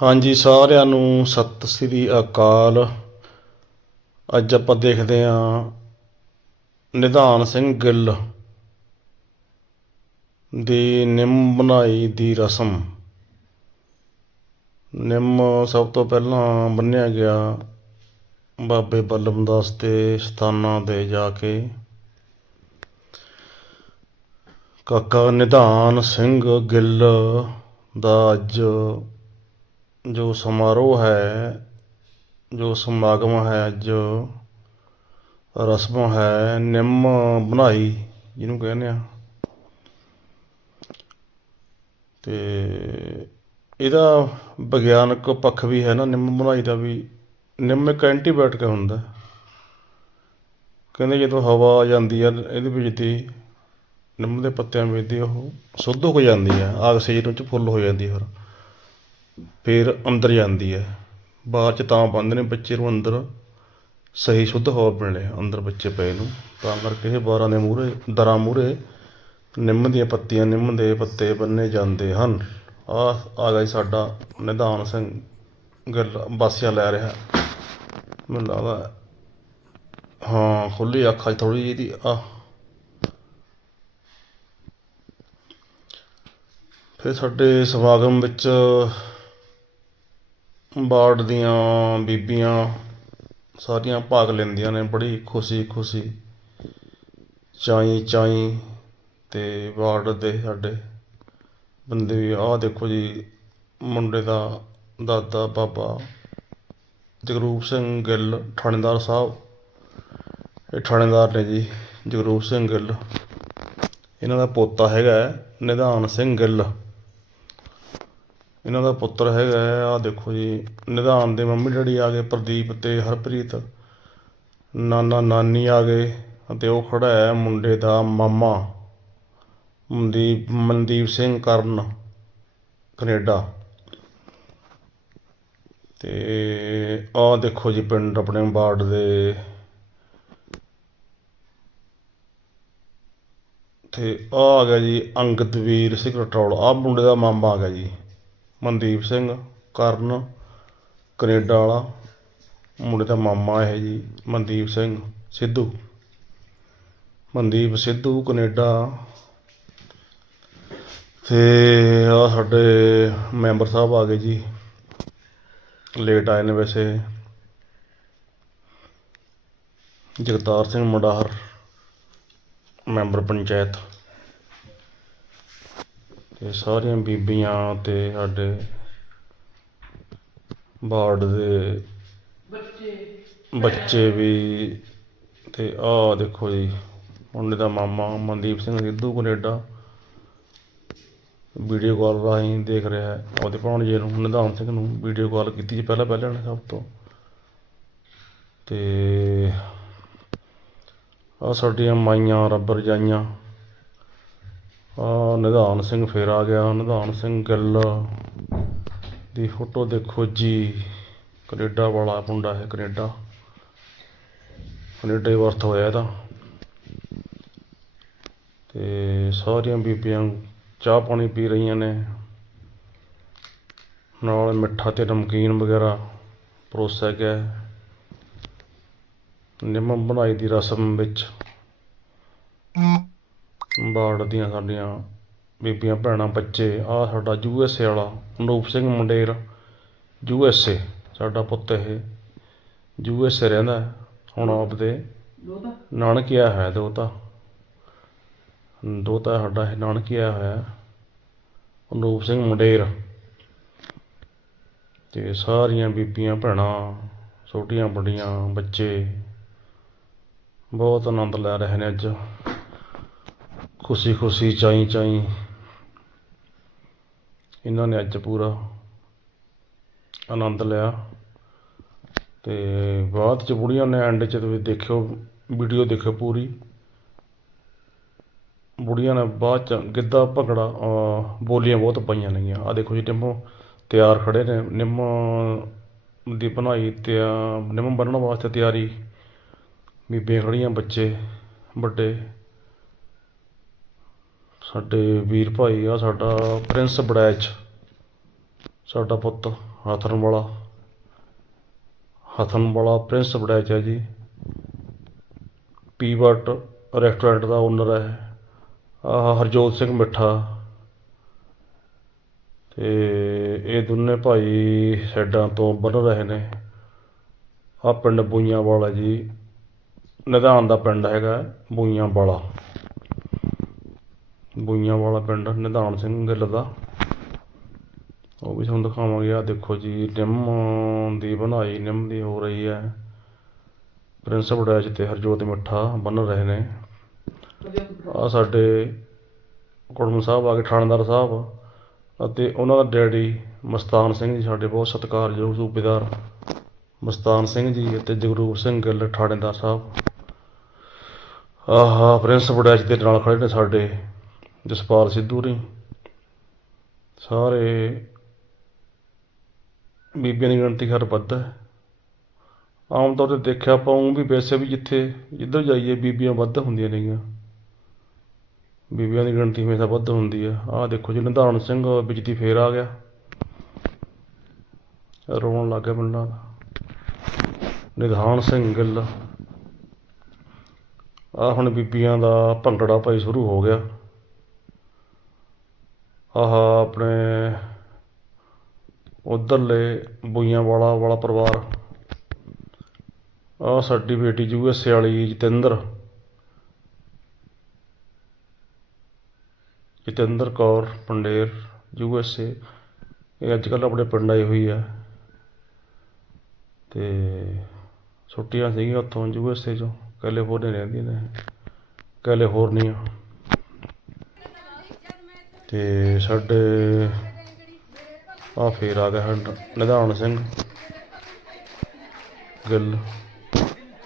ਹਾਂਜੀ, ਸਾਰਿਆਂ ਨੂੰ ਸਤਿ ਸ੍ਰੀ ਅਕਾਲ। ਅੱਜ ਆਪਾਂ ਦੇਖਦੇ ਹਾਂ ਨਿਧਾਨ ਸਿੰਘ ਗਿੱਲ ਦੀ ਨਿੰਮ ਬਣਾਈ ਦੀ ਰਸਮ। ਨਿੰਮ ਸਭ ਤੋਂ ਪਹਿਲਾਂ ਬੰਨ੍ਹਿਆ ਗਿਆ ਬਾਬੇ ਬੱਲਮਦਾਸ ਦੇ ਸਥਾਨਾਂ 'ਤੇ ਜਾ ਕੇ। ਕਾਕਾ ਨਿਧਾਨ ਸਿੰਘ ਗਿੱਲ ਦਾ ਅੱਜ ਜੋ ਸਮਾਰੋਹ ਹੈ, ਜੋ ਸਮਾਗਮ ਹੈ ਅੱਜ, ਰਸਮ ਹੈ, ਨਿੰਮ ਬਣਾਈ, ਜਿਹਨੂੰ ਕਹਿੰਦੇ ਆ। ਤੇ ਇਹਦਾ ਵਿਗਿਆਨਕ ਪੱਖ ਵੀ ਹੈ ਨਾ, ਨਿੰਮ ਬਣਾਈ ਦਾ ਵੀ। ਨਿੰਮ ਇੱਕ ਐਂਟੀਬਾਇਓਟਿਕ ਹੁੰਦਾ। ਕਹਿੰਦੇ ਜਦੋਂ ਹਵਾ ਜਾਂਦੀ ਆ, ਇਹਦੇ ਵਿੱਚ ਦੀ ਨਿੰਮ ਦੇ ਪੱਤਿਆਂ ਵਿੱਚ ਦੀ ਉਹ ਸ਼ੁੱਧ ਹੋ ਜਾਂਦੀ ਹੈ ਆਕਸੀਜਨ ਵਿੱਚ ਫੁੱਲ ਹੋ ਜਾਂਦੀ ਹੈ ਫਿਰ। ਫਿਰ ਅੰਦਰ ਜਾਂਦੀ ਹੈ। ਬਾਹਰ ਚ ਤਾਂ ਪਾਉਂਦੇ ਨੇ ਬੱਚੇ ਨੂੰ ਅੰਦਰ। ਸਹੀ ਸ਼ੁੱਧ ਹਵਾ ਮਿਲੇ ਅੰਦਰ ਬੱਚੇ ਪਏ ਨੂੰ। ਤਾਂ ਕਰਕੇ ਇਹ ਬਾਰਾਂ ਦੇ ਮੂਹਰੇ, ਦਰਾਂ ਮੂਹਰੇ ਨਿੰਮ ਦੀਆਂ ਪੱਤੀਆਂ, ਨਿੰਮ ਦੇ ਪੱਤੇ ਬੰਨੇ ਜਾਂਦੇ ਹਨ। ਆ ਆ ਗਿਆ ਜੀ ਸਾਡਾ ਨਿਧਾਨ ਸਿੰਘ ਗਿੱਲ ਬਾਸੀਆਂ ਲੈ ਰਿਹਾ। ਮੈਨੂੰ ਲੱਗਦਾ ਹਾਂ। ਖੁੱਲੀ ਅੱਖਾਂ 'ਚ ਥੋੜੀ ਜਿਹੀ ਦੀ ਆ ਫਿਰ ਸਾਡੇ ਸਮਾਗਮ ਵਿੱਚ ਵਾਰਡ ਦੀਆਂ ਬੀਬੀਆਂ ਸਾਰੀਆਂ ਭਾਗ ਲੈਂਦੀਆਂ ਨੇ, ਬੜੀ ਖੁਸ਼ੀ ਖੁਸ਼ੀ। ਚਾਈਂ, ਚਾਈ ਤੇ ਵਾਰਡ ਦੇ ਸਾਡੇ ਬੰਦੇ ਵੀ, ਆਹ ਦੇਖੋ ਜੀ, ਮੁੰਡੇ ਦਾ ਦਾਦਾ ਬਾਬਾ ਜਗਰੂਪ ਸਿੰਘ ਗਿੱਲ ਥਾਣੇਦਾਰ ਸਾਹਿਬ। ਇਹ ਥਾਣੇਦਾਰ ਨੇ ਜੀ, ਜਗਰੂਪ ਸਿੰਘ ਗਿੱਲ। ਇਹਨਾਂ ਦਾ ਪੋਤਾ ਹੈਗਾ ਹੈ ਨਿਧਾਨ ਸਿੰਘ ਗਿੱਲ। ਇਹਨਾਂ ਦਾ ਪੁੱਤਰ ਹੈਗਾ ਆ ਦੇਖੋ ਜੀ, ਨਿਧਾਨ ਦੇ ਮੰਮੀ ਡੈਡੀ ਆ ਗਏ, ਪ੍ਰਦੀਪ ਤੇ ਹਰਪ੍ਰੀਤ। ਨਾਨਾ ਨਾਨੀ ਆ ਗਏ ਅਤੇ ਉਹ ਖੜਾ ਹੈ ਮੁੰਡੇ ਦਾ ਮਾਮਾ, ਮਨਦੀਪ ਮਨਦੀਪ ਸਿੰਘ ਕਰਨ, ਕੈਨੇਡਾ। ਤੇ ਆਹ ਦੇਖੋ ਜੀ, ਪਿੰਡ ਆਪਣੇ ਬਾਰਡ ਦੇ। ਤੇ ਆ ਆ ਗਿਆ ਜੀ ਅੰਗਦਵੀਰ ਸਿੰਘ ਰਟੌੜ ਆ ਮੁੰਡੇ ਦਾ ਮਾਮਾ ਆ ਗਿਆ ਜੀ। ਮਨਦੀਪ ਸਿੰਘ, ਕਰਨ, ਕਨੇਡਾ ਵਾਲਾ, ਮੁੰਡੇ ਦਾ ਮਾਮਾ ਇਹ ਜੀ, ਮਨਦੀਪ ਸਿੰਘ, ਸਿੱਧੂ। ਮਨਦੀਪ, ਸਿੱਧੂ, ਕਨੇਡਾ। ਤੇ ਆ ਸਾਡੇ ਮੈਂਬਰ ਸਾਹਿਬ ਆ ਗਏ ਜੀ। ਲੇਟ ਆਏ ਨੇ ਵੈਸੇ। ਜਗਤਾਰ ਸਿੰਘ ਮੁੰਡਾਹਰ, ਮੈਂਬਰ ਪੰਚਾਇਤ। ਤੇ ਸਾਰੀਆਂ ਬੀਬੀਆਂ ਤੇ ਸਾਡੇ ਵਾਰਡ ਦੇ ਬੱਚੇ। ਵੀ ਤੇ ਆਹ ਦੇਖੋ ਜੀ ਮੁੰਡੇ ਦਾ ਮਾਮਾ Mandeep Singh Sidhu Canada video call ਰਾਹੀਂ ਦੇਖ ਰਿਹਾ ਹੈ। ਉਹਦੇ ਭਾਣਜੇ ਨੂੰ ਨਿਧਾਨ ਸਿੰਘ ਨੂੰ ਵੀਡੀਓ ਕਾਲ ਕੀਤੀ ਸੀ ਪਹਿਲਾਂ ਪਹਿਲਾਂ ਨੇ ਸਭ ਤੋਂ। ਤੇ ਆ ਸਾਡੀਆਂ ਮਾਈਆਂ ਰੱਬਰ ਜਾਈਆਂ। ਆ ਨਿਧਾਨ ਸਿੰਘ ਫੇਰ ਆ ਗਿਆ, ਨਿਧਾਨ ਸਿੰਘ ਗਿੱਲ ਦੀ ਫੋਟੋ ਦੇਖੋ ਜੀ। ਕੈਨੇਡਾ ਵਾਲਾ ਮੁੰਡਾ ਹੈ ਕੈਨੇਡਾ। ਕੈਨੇਡਾ ਹੀ ਵਰਤ ਹੋਇਆ ਇਹਦਾ। ਤੇ ਸਾਰੀਆਂ ਬੀਬੀਆਂ ਚਾਹ ਪਾਣੀ ਪੀ ਰਹੀਆਂ ਨੇ। ਨਾਲ ਮਿੱਠਾ ਤੇ ਨਮਕੀਨ ਵਗੈਰਾ ਪਰੋਸਿਆ ਗਿਆ ਹੈ। ਨਿੰਮ ਬਣਾਈ ਦੀ ਰਸਮ ਵਿੱਚ। ਬਾੜ ਦੀਆਂ ਸਾਡੀਆਂ ਬੀਬੀਆਂ ਭੈਣਾਂ ਬੱਚੇ ਆ ਸਾਡਾ ਯੂ ਐਸ ਏ ਵਾਲਾ Anoop Singh Munder U S A ਸਾਡਾ ਪੁੱਤ ਇਹ। ਯੂ ਐਸ ਏ ਰਹਿੰਦਾ। ਹੁਣ ਆਪਦੇ ਨਾਨਕਿਆ ਹੈ ਦੋਤਾ। ਦੋਤਾ ਸਾਡਾ ਇਹ ਨਾਨਕਿਆ ਹੋਇਆ ਅਨੂਪ ਸਿੰਘ ਮੁੰਡੇਰ। ਤੇ ਸਾਰੀਆਂ ਬੀਬੀਆਂ ਭੈਣਾਂ ਛੋਟੀਆਂ ਵੱਡੀਆਂ ਬੱਚੇ ਬਹੁਤ ਆਨੰਦ ਲੈ ਰਹੇ ਨੇ ਅੱਜ। ਖੁਸ਼ੀ ਖੁਸ਼ੀ ਚਾਈ ਚਾਈ ਇਹਨਾਂ ਨੇ ਅੱਜ ਪੂਰਾ ਆਨੰਦ ਲਿਆ ਤੇ ਬਾਅਦ ਚ ਬੁੜੀਆਂ ਨੇ ਐਂਡ ਚ ਤੁਸੀਂ ਦੇਖਿਓ ਵੀਡੀਓ ਦੇਖਿਓ ਪੂਰੀ। ਬੁੜੀਆਂ ਨੇ ਬਾਅਦ ਚ ਗਿੱਧਾ ਭੰਗੜਾ ਬੋਲੀਆਂ ਬਹੁਤ ਪਾਈਆਂ ਨੇਗੀਆਂ। ਆ ਦੇਖੋ ਜੀ, ਨਿੰਮੋ ਤਿਆਰ ਖੜੇ ਨੇ। ਨਿੰਮ ਦੀ ਬਣਾਈ ਤੇ ਨਿੰਮ ਬੰਨਣ ਵਾਸਤੇ ਤਿਆਰੀ। ਬੀਬੀਆਂ ਖੜੀਆਂ ਬੱਚੇ, ਵੱਡੇ। ਸਾਡੇ ਵੀਰ ਭਾਈ ਆ, ਸਾਡਾ ਪ੍ਰਿੰਸ ਬੜੈਚ, ਸਾਡਾ ਪੁੱਤ ਹਥਨ ਵਾਲਾ ਹਥਨ ਵਾਲਾ ਪ੍ਰਿੰਸ ਵੜੈਚਾ ਜੀ। ਪੀਵਟ ਰੈਸਟੋਰੈਂਟ ਦਾ ਓਨਰ ਹੈ ਆਹ ਹਰਜੋਤ ਸਿੰਘ ਮਿੱਠਾ। ਤੇ ਇਹ ਦੋਨੇ ਭਾਈ ਸਾਈਡਾਂ ਤੋਂ ਬੰਨ ਰਹੇ ਨੇ। ਆ ਪਿੰਡ ਬੂਈਆਂ ਵਾਲਾ ਜੀ। ਨਿਧਾਨ ਦਾ ਪਿੰਡ ਹੈਗਾ ਬੂਈਆਂ ਵਾਲਾ। ਬੂਈਆਂ ਵਾਲਾ ਪਿੰਡ, ਨਿਧਾਨ ਸਿੰਘ ਗਿੱਲ ਦਾ। ਉਹ ਵੀ ਤੁਹਾਨੂੰ ਦਿਖਾਵਾਂਗੇ। ਆ ਦੇਖੋ ਜੀ, ਨਿੰਮ ਦੀ ਬਣਾਈ, ਨਿੰਮ ਦੀ ਹੋ ਰਹੀ ਹੈ। ਪ੍ਰਿੰਸ ਵੜੈਚ ਤੇ ਹਰਜੋਤ ਮਿੱਠਾ ਬੰਨ ਰਹੇ ਨੇ। ਆ ਸਾਡੇ ਕੁੜਮ ਸਾਹਿਬ ਆ ਗਏ ਥਾਣੇਦਾਰ ਸਾਹਿਬ ਅਤੇ ਉਹਨਾਂ ਦਾ ਡੈਡੀ ਮਸਤਾਨ ਸਿੰਘ ਜੀ, ਸਾਡੇ ਬਹੁਤ ਸਤਿਕਾਰਯੋਗ ਸੂਬੇਦਾਰ ਮਸਤਾਨ ਸਿੰਘ ਜੀ ਅਤੇ ਜਗਰੂਪ ਸਿੰਘ ਗਿੱਲ ਥਾਣੇਦਾਰ ਸਾਹਿਬ। ਆਹਾ ਪ੍ਰਿੰਸ ਵੜੈਚ ਦੇ ਨਾਲ ਖੜੇ ਨੇ ਸਾਡੇ ਜਸਪਾਲ ਸਿੱਧੂ ਰੀ ਸਾਰੇ ਬੀਬੀਆਂ ਦੀ ਗਿਣਤੀ ਖਰ ਵੱਧ ਹੈ। ਆਮ ਤੌਰ ਤੇ ਦੇਖਿਆ ਆਪਾਂ ਉਹ ਵੀ ਵੈਸੇ ਵੀ ਜਿੱਥੇ ਜਿੱਧਰ ਜਾਈਏ ਬੀਬੀਆਂ ਵੱਧ ਹੁੰਦੀਆਂ ਨੇਗੀਆਂ। ਬੀਬੀਆਂ ਦੀ ਗਿਣਤੀ ਹਮੇਸ਼ਾ ਵੱਧ ਹੁੰਦੀ ਆ ਆਹ ਦੇਖੋ ਜੀ, ਨਿਧਾਨ ਸਿੰਘ ਵਿੱਚ ਦੀ ਫੇਰ ਆ ਗਿਆ। ਰੋਣ ਲੱਗ ਗਿਆ ਮੈਨੂੰ ਲੱਗਦਾ ਨਿਧਾਨ ਸਿੰਘ ਗਿੱਲ। ਆ ਹੁਣ ਬੀਬੀਆਂ ਦਾ ਭੰਗੜਾ ਭਾਈ ਸ਼ੁਰੂ ਹੋ ਗਿਆ। ਆਹ ਆਪਣੇ ਉੱਧਰਲੇ ਬੂਈਆਂ ਵਾਲਾ ਵਾਲਾ ਪਰਿਵਾਰ। ਆਹ ਸਾਡੀ ਬੇਟੀ ਯੂ ਐਸ ਏ ਵਾਲੀ Jatinder. Jatinder Kaur Pander, U S A. ਇਹ ਅੱਜ ਕੱਲ੍ਹ ਆਪਣੇ ਪਿੰਡ ਆਈ ਹੋਈ ਹੈ ਤੇ ਛੁੱਟੀਆਂ ਸੀਗੀਆਂ ਉੱਥੋਂ ਯੂ ਐਸ ਏ ਚੋਂ। ਕੈਲੀਫੋਰਨੀਆ ਰਹਿੰਦੀਆਂ ਨੇ। ਕੈਲੀਫੋਰਨੀਆ ਤੇ ਸਾਡੇ ਆ ਫੇਰ ਆ ਗਿਆ ਸਾਡਾ ਨਿਧਾਨ ਸਿੰਘ ਗਿੱਲ।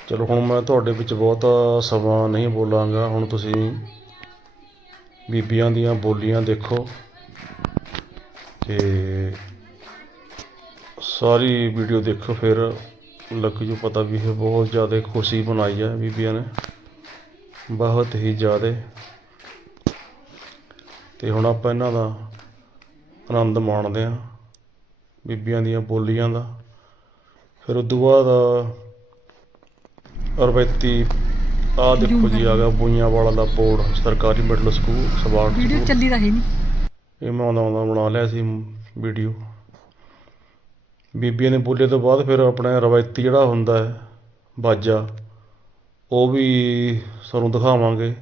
ਚਲੋ ਹੁਣ ਮੈਂ ਤੁਹਾਡੇ ਵਿੱਚ ਬਹੁਤ ਸਮਾਂ ਨਹੀਂ ਬੋਲਾਂਗਾ। ਹੁਣ ਤੁਸੀਂ ਬੀਬੀਆਂ ਦੀਆਂ ਬੋਲੀਆਂ ਦੇਖੋ। ਤੇ ਸਾਰੀ ਵੀਡੀਓ ਦੇਖੋ ਫਿਰ। ਲੱਗ ਜੂ ਪਤਾ ਵੀ ਇਹ ਬਹੁਤ ਜ਼ਿਆਦਾ ਖੁਸ਼ੀ ਮਨਾਈ ਹੈ ਬੀਬੀਆਂ ਨੇ। ਬਹੁਤ ਹੀ ਜ਼ਿਆਦਾ। ਤੇ ਹੁਣ ਆਪਾਂ ਇਹਨਾਂ ਦਾ ਆਨੰਦ ਮਾਣਦੇ ਹਾਂ ਬੀਬੀਆਂ ਦੀਆਂ ਬੋਲੀਆਂ ਦਾ। ਫਿਰ ਉਦੋਂ ਬਾਅਦ ਰਵਾਇਤੀ ਆ ਦੇਖੋ ਜੀ ਆ ਗਿਆ ਬੂਈਆਂ ਵਾਲਾ ਦਾ ਬੋਰਡ ਸਰਕਾਰੀ ਮਿਡਲ ਸਕੂਲ ਸਵਾਰਡ ਵੀਡੀਓ ਚੱਲੀ ਤਾਂ ਹੈ ਨਹੀਂ। ਇਹ ਮੈਂ ਆਉਂਦਾ ਆਉਂਦਾ ਬਣਾ ਲਿਆ ਸੀ ਵੀਡੀਓ। ਬੀਬੀਆਂ ਦੇ ਬੋਲੇ ਤੋਂ ਬਾਅਦ ਫਿਰ ਆਪਣਾ ਰਵਾਇਤੀ ਜਿਹੜਾ ਹੁੰਦਾ ਹੈ ਬਾਜਾ ਉਹ ਵੀ ਸਾਨੂੰ ਦਿਖਾਵਾਂਗੇ।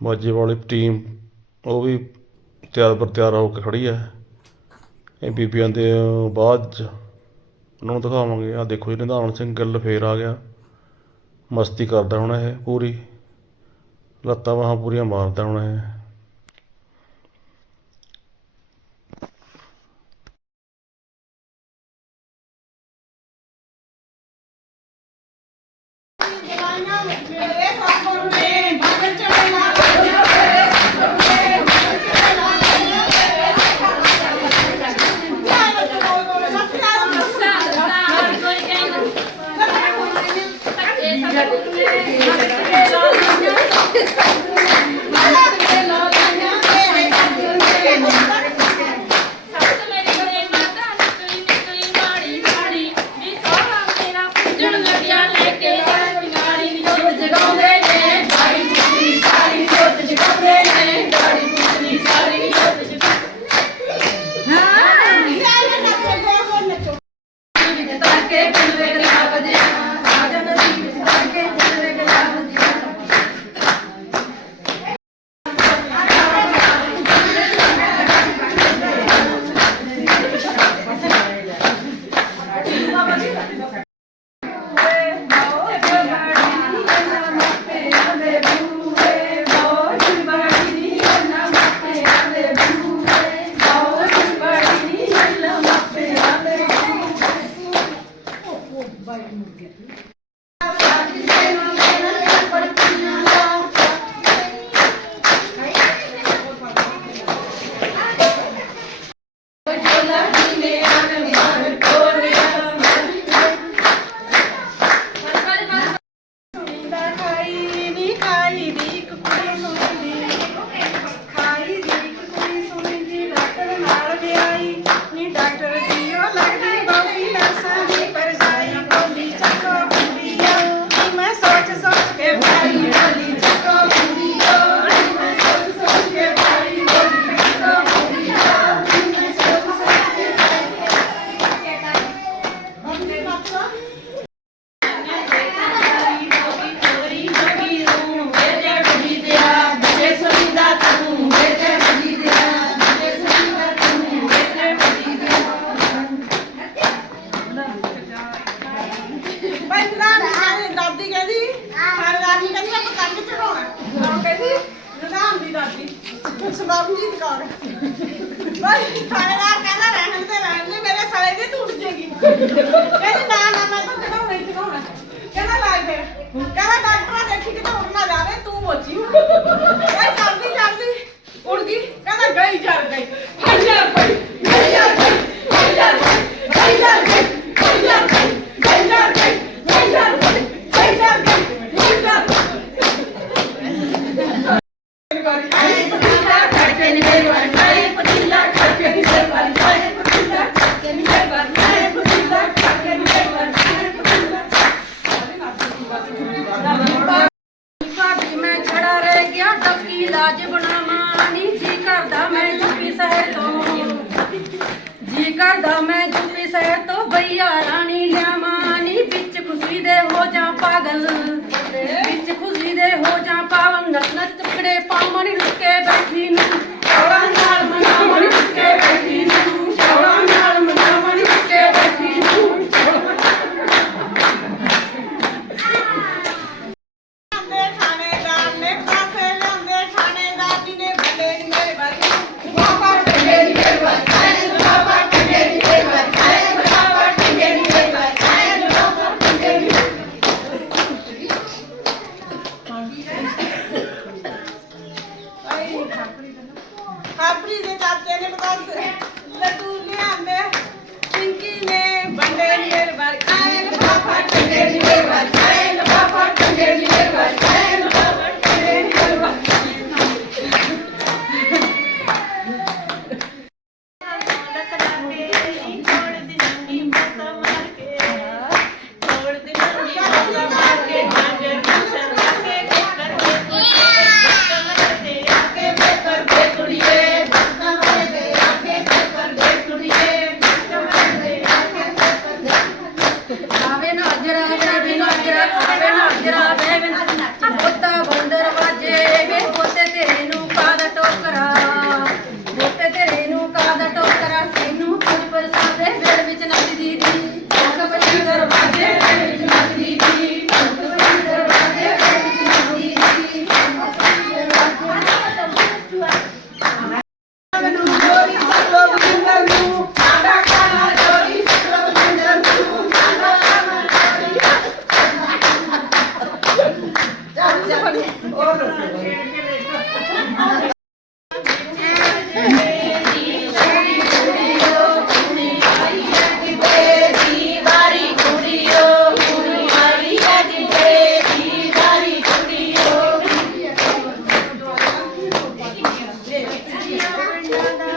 ਬਾਜੇ ਵਾਲੀ ਟੀਮ ਉਹ ਵੀ ਤਿਆਰ ਬਰ ਤਿਆਰ ਹੋ ਕੇ ਖੜ੍ਹੀ ਹੈ ਇਹ ਬੀਬੀਆਂ ਦੇ ਬਾਅਦ 'ਚ ਉਹਨਾਂ ਨੂੰ ਦਿਖਾਵਾਂਗੇ। ਆਹ ਦੇਖੋ ਜੀ, ਨਿਧਾਨ ਸਿੰਘ ਗਿੱਲ ਫੇਰ ਆ ਗਿਆ। ਮਸਤੀ ਕਰਦਾ ਹੁਣ ਇਹ ਪੂਰੀ। ਲੱਤਾਂ ਬਾਹਾਂ ਪੂਰੀਆਂ ਮਾਰਦਾ ਹੁਣ ਇਹ। Fernanda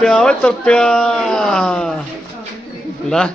ਤਰਪਿਆ ਓਏ ਤਰਪਿਆ। ਲੈ।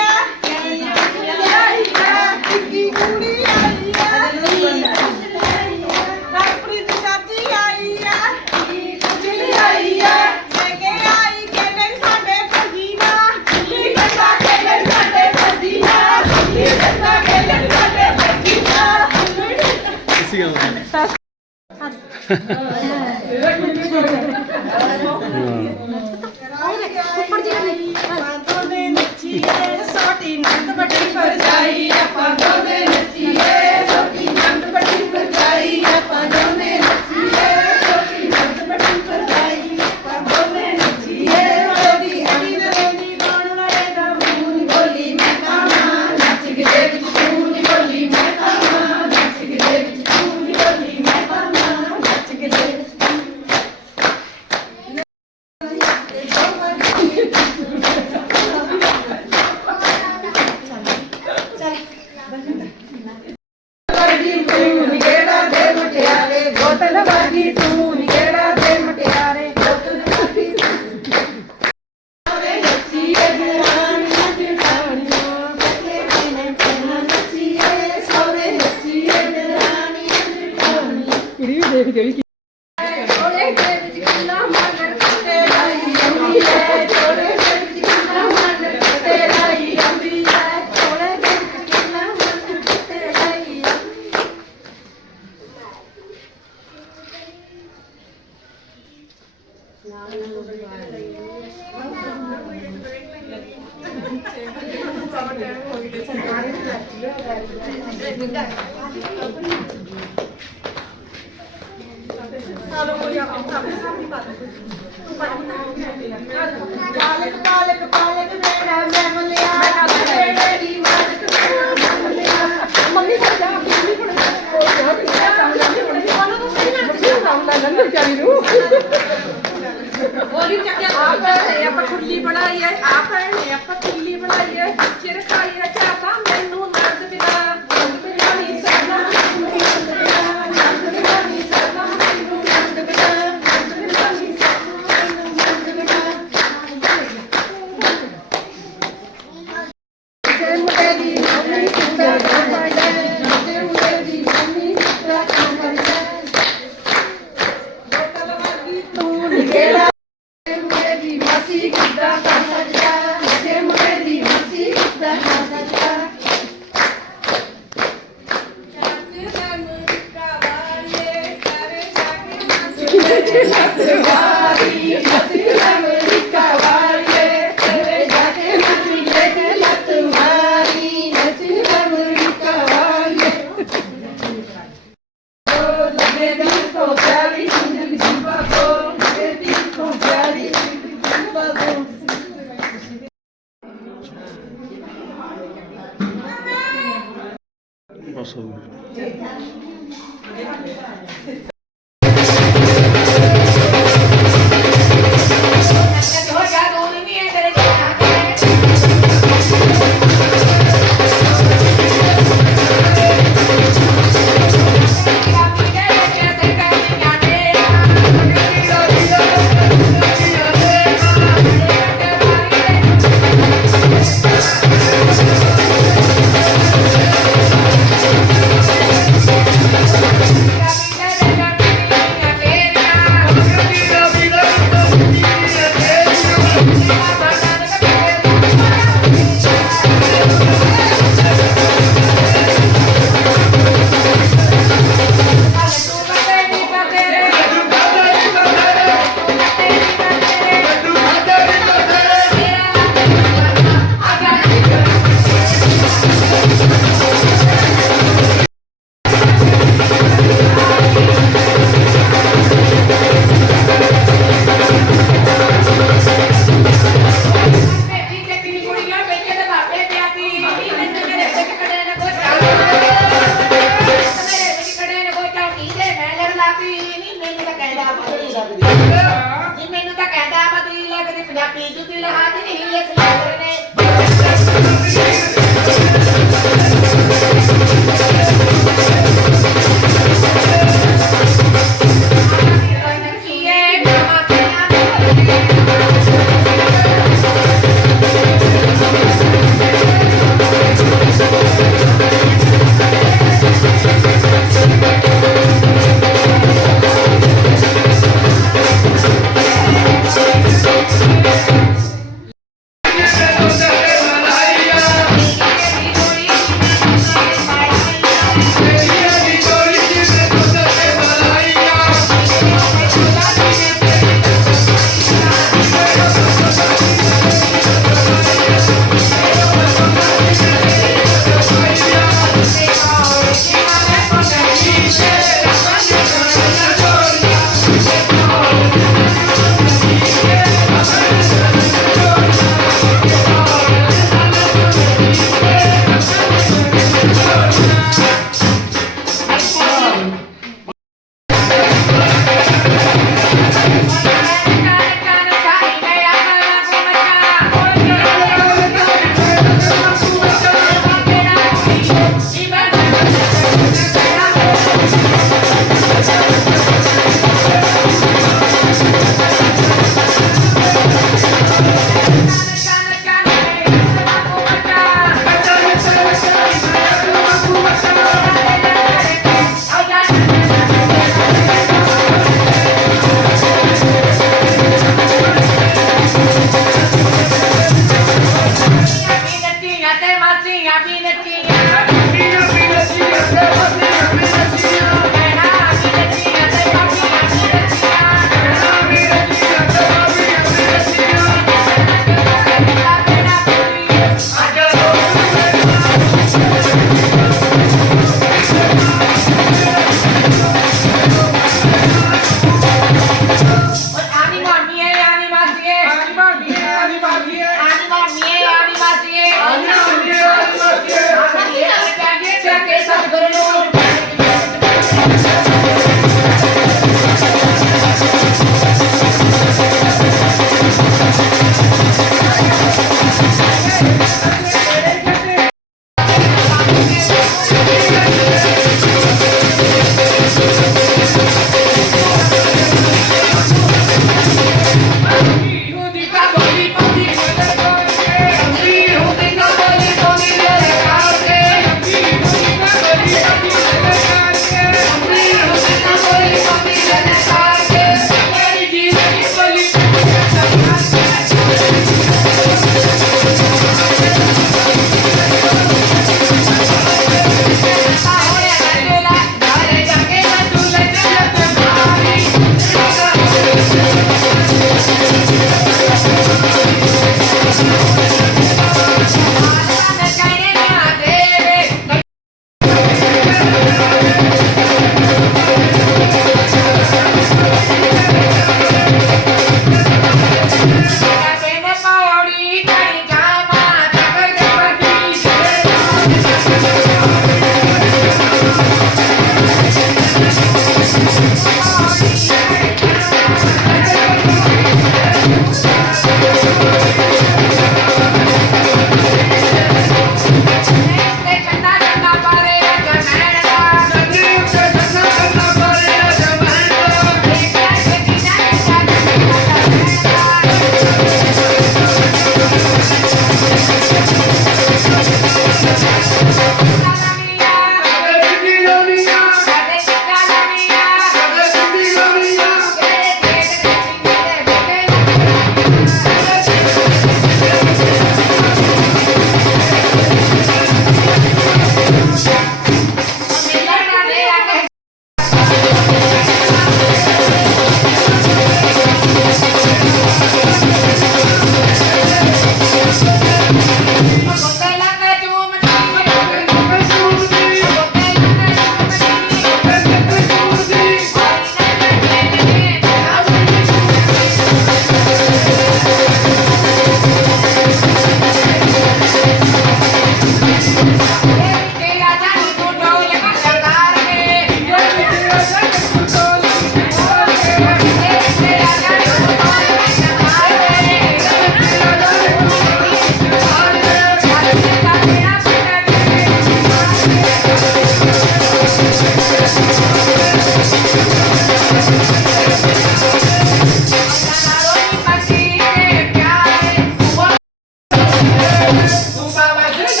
Vamos falar mais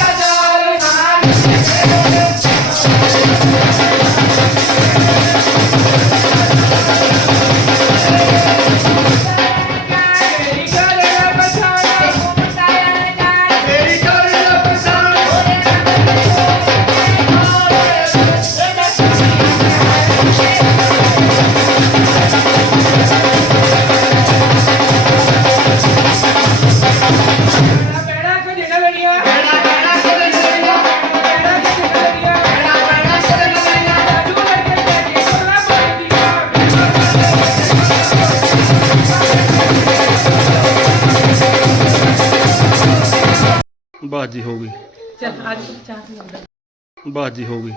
ਬਾਜੀ ਹੋ ਗਈ।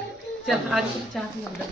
ਚੱਲ ਅੱਜ ਚਾਹ ਪੀ ਲਓ